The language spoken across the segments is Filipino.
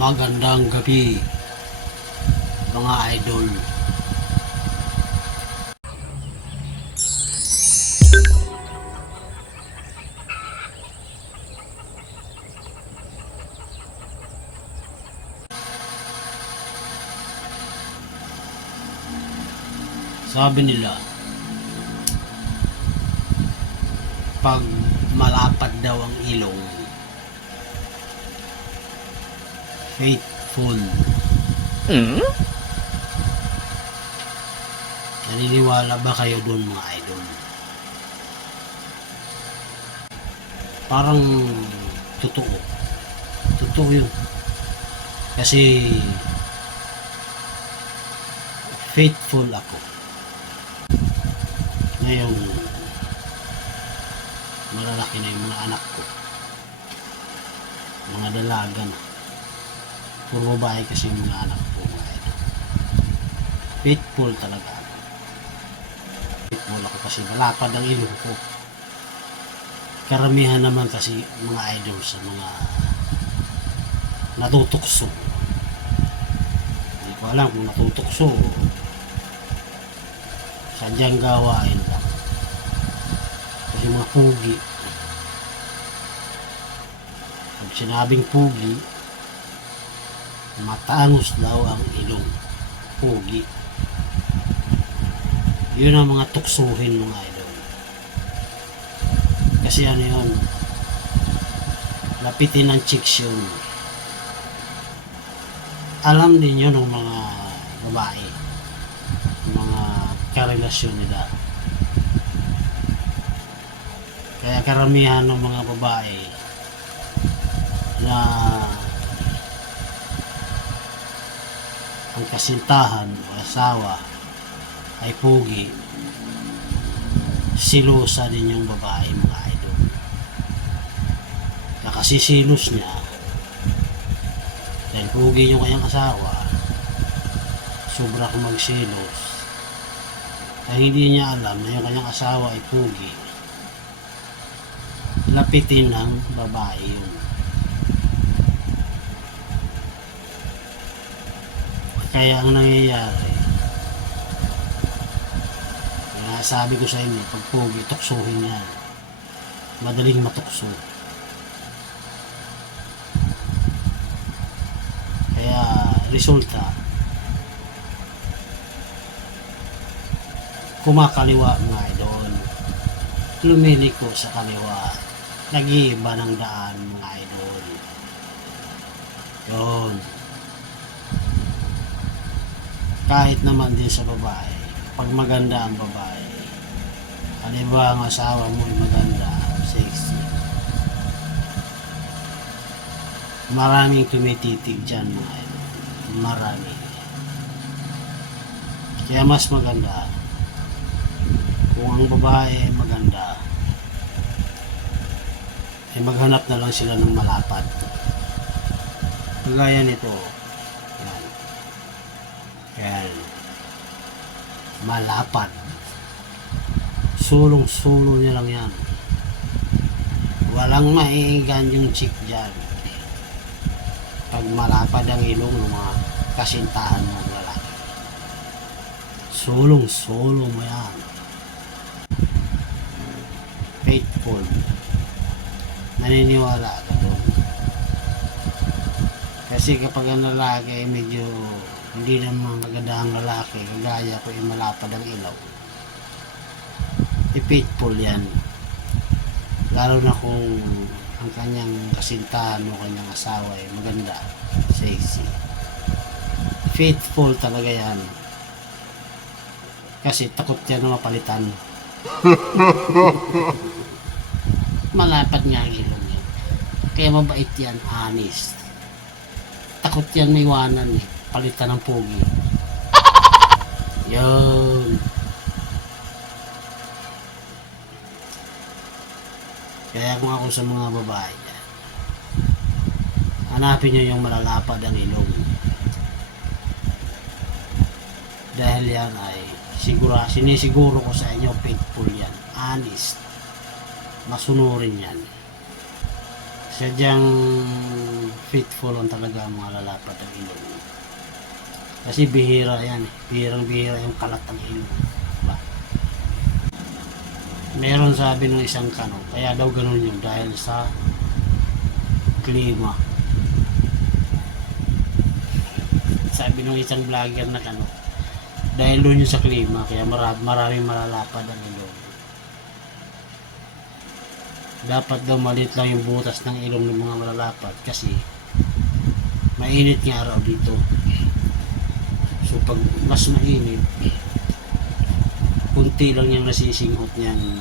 Magandang gabi, mga idol. Sabi nila, pag malapad daw ang ilong, faithful. Naniniwala ba kayo dun, mga idol? Parang totoo. Totoo yun. Kasi faithful ako. Ngayon, malalaki na yung mga anak ko. Mga dalaga na. Puro babae kasi yung mga anak ko, mga idol. Faithful talaga ako. Faithful ako kasi malapad ang ilong ko. Karamihan naman kasi mga idol sa mga natutukso. Hindi ko alam kung natutukso o sadyang gawain lang. Kasi mga pugi, pag sinabing pugi, matangos daw ang ilong. Pugi. Yun ang mga tuksuhin, mga idol. Kasi ano yun, lapitin ng chicks yun. Alam din yun ng mga babae, mga karelasyon nila. Kaya karamihan ng mga babae na ang kasintahan o asawa ay pugi, silosa din yung babae, mga idol. Nakasisilos niya dahil pugi yung kanyang asawa, sobra kong magsilos. Dahil hindi niya alam na yung kanyang asawa ay pugi, lapitin ng babae yun. Kaya ang nangyayari, sabi ko sa inyo, pag pugi, tuksuhin yan. Madaling matukso. Kaya resulta, kumakaliwa, mga idol. Lumiliko sa kaliwa. Nag-iiba ng daan, mga idol. Yun. Kahit naman din sa babae, pag maganda ang babae, halimbawa ang asawa mo ay maganda, sexy, maraming tumititig dyan, mga idol. Marami. Kaya mas maganda kung ang babae ay maganda, ay maghanap na lang sila ng malapad. Kagaya nito, yan. Yan. Malapad. Sulong-sulo niya lang yan. Walang maiigan yung chick dyan. Pag malapad ang ilong ng mga kasintahan ng lalaki. Sulong-sulo mo yan. Faithful. Naniniwala ka doon. Kasi kapag ang lalaki ay medyo hindi naman maganda ang lalaki, kagaya ko ay malapad ang ilaw, faithful yan. Lalo na kung ang kanyang kasintahan o kanyang asawa ay maganda, sexy. Faithful talaga yan. Kasi takot yan na mapalitan. Malapad nga ang ilong yan. Kaya mabait yan, honest. Takot yan maiwanan eh. Palitan ng pogi. Yun. Kaya kung ako sa mga babae yan, hanapin nyo yung malalapad ang ilong. Dahil yan ay sinisiguro ko sa inyo, faithful yan, honest, masunurin yan. sadyang faithful lang talaga ang mga lalapad ng ilong. Kasi bihira yan eh. Bihirang-bihira yung kalat ng ilong. Diba? Meron sabi ng isang kaya daw ganun yun dahil sa klima. Sabi ng isang vlogger na dahil doon yun sa klima, kaya maraming malalapad ang ilong. Dapat daw maliit lang yung butas ng ilong ng mga malalapad kasi mainit nga araw dito. So pag mas mainit, kunti lang yung nasisinghot niyang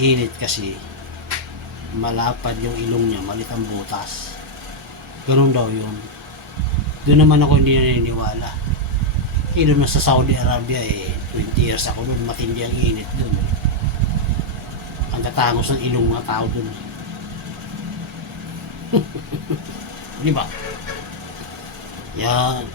init kasi malapad yung ilong niya, maliit ang butas. Ganun daw yun. Doon naman ako hindi naniniwala. Doon na sa Saudi Arabia 20 years ako doon, matindi ang init doon. Ang tatangos ng ilong mga tao doon. Di ba? Yan.